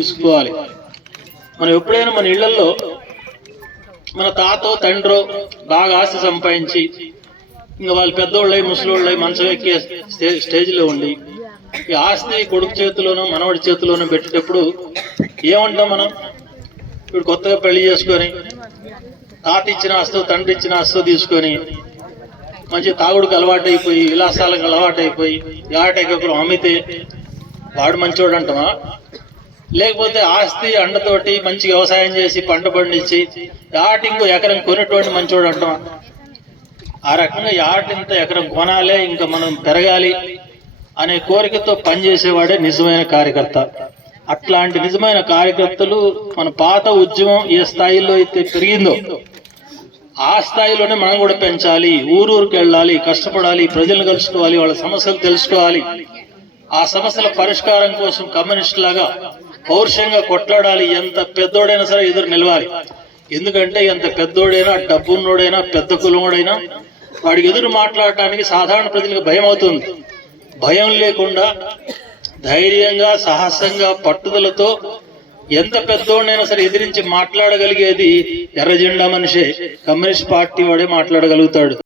తీసుకోవాలి. మనం ఎప్పుడైనా మన ఇళ్లలో మన తాతో తండ్రో బాగా ఆస్తి సంపాదించి ఇంకా వాళ్ళు పెద్దోళ్ళై ముసలోళ్ళై మంచం ఎక్కే స్టేజ్లో ఉండి ఈ ఆస్తి కొడుకు చేతిలోనో మనవడి చేతిలోనో పెట్టేటప్పుడు ఏమంటాం మనం? ఇప్పుడు కొత్తగా పెళ్లి చేసుకొని తాత ఇచ్చిన ఆస్తో తండ్రి ఇచ్చిన ఆస్తో తీసుకొని మంచి తాగుడికి అలవాటైపోయి విలాసాలకు అలవాటైపోయి ఏటెక్కరు అమ్మితే వాడు మంచివాడు అంటామా? లేకపోతే ఆస్తి అండతోటి మంచి వ్యవసాయం చేసి పంట పండించి యాటింకో ఎకరం కొనేటువంటి మంచివాడు అంటామా? ఆ రకంగా యాటింత ఎకరం కొనాలి, ఇంకా మనం పెరగాలి అనే కోరికతో పనిచేసేవాడే నిజమైన కార్యకర్త. అట్లాంటి నిజమైన కార్యకర్తలు మన పాత ఉద్యమం ఏ స్థాయిలో అయితే పెరిగిందో ఆ స్థాయిలోనే మనం కూడా పెంచాలి. ఊరూరికి వెళ్ళాలి, కష్టపడాలి, ప్రజలను కలుసుకోవాలి, వాళ్ళ సమస్యలు తెలుసుకోవాలి. ఆ సమస్యల పరిష్కారం కోసం కమ్యూనిస్ట్ లాగా పౌరుషంగా కొట్లాడాలి. ఎంత పెద్దోడైనా సరే ఎదురు నిలవాలి. ఎందుకంటే ఎంత పెద్దోడైనా, డబ్బున్నోడైనా, పెద్ద కులముడైనా వాడికి ఎదురు మాట్లాడటానికి సాధారణ ప్రజలకు భయం అవుతుంది. భయం లేకుండా ధైర్యంగా, సాహసంగా, పట్టుదలతో ఎంత పెద్దోడైనా సరే ఎదిరించి మాట్లాడగలిగేది ఎర్ర జెండా మనిషే. కమ్యూనిస్ట్ పార్టీ వాడే మాట్లాడగలుగుతాడు.